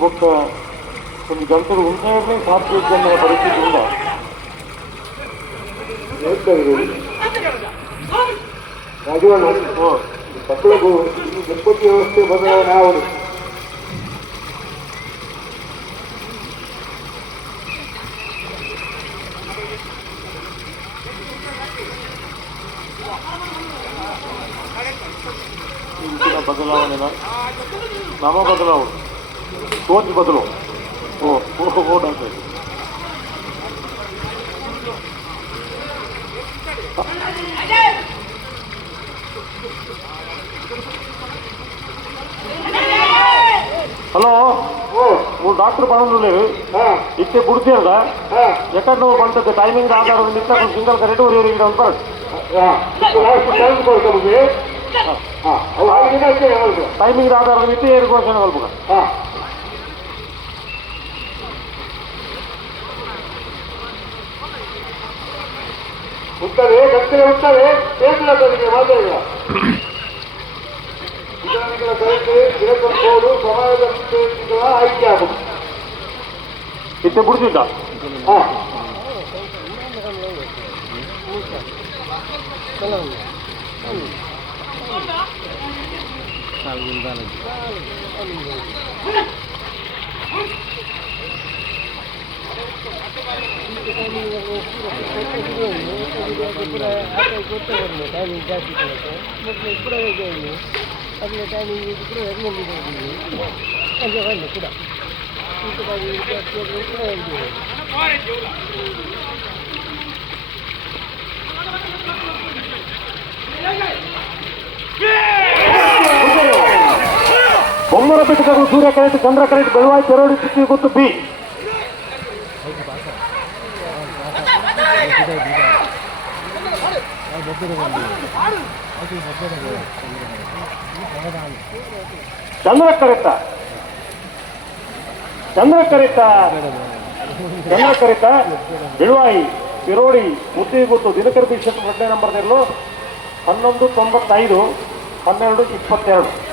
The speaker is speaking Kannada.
పక్క కొన్ని గంటలు ఉంటాయని సాధ్యమైన పరిస్థితి ఉందా ರಾಜವಣ್ಣ ಮಕ್ಕಳಿಗೂ ನಿಷ್ಪತ್ತಿ ವ್ಯವಸ್ಥೆ ಬದಲಾವಣೆ ಅವರು ಇಂಚಿನ ಬದಲಾವಣೆನ ನವ ಬದಲಾವಣೆ ಸೋಚ್ ಬದಲು ಓಟ್ ಅಂತ హలో నువ్వు డాక్టర్ పనులు లేవు ఇచ్చే పుడితే కదా ఎక్కడ నువ్వు పండుతుంది టైమింగ్ ఆధారం ఇస్తే సింగల్ కరెక్ట్ ఊరికి ఉంటాడు ಟೈಮಿಂಗ್ ಆಧಾರ ಇಟ್ಟು ಏರು ಘೋಷಣೆ ಕಲ್ಪಕ ಉತ್ತವೆ ಗಂಟೆ ಉತ್ತವೆ ಕೇಂದ್ರದವರಿಗೆ ಮಾತಾಡಿಲ್ಲ ವಿಧಾನಿಗಳ ಕರೆಂಟ್ ದಿನಕಂಬೋಡು ಸಮಾಜದ ಪ್ರತಿನಿಧಿಗಳ ಆಯ್ಕೆ ಆಗುವುದು ಇತ್ತೆ ಬಿಡ್ತಿದ್ದ ಬೊಮ್ಮರ ಬೆಟ್ಟಗಳು ಸೂರ್ಯ ಕರೆಂಟ್ ಚಂದ್ರ ಕರೆಂಟ್ ಬೆಳವಾಯಿ ತೆರಳಿ ಚಿಕ್ಕಿ ಗೊತ್ತು ಬಿ ಚಂದ್ರ ಕರೆಕ್ಟ ಬೆಳವಾಯಿ ತಿರೋಡಿ ಮುದ್ದೆ ಗೊತ್ತು ದಿನಕರ ಬಿ ಶೆಟ್ಟಿ 10ನೇ ನಂಬರ್ 1195 1222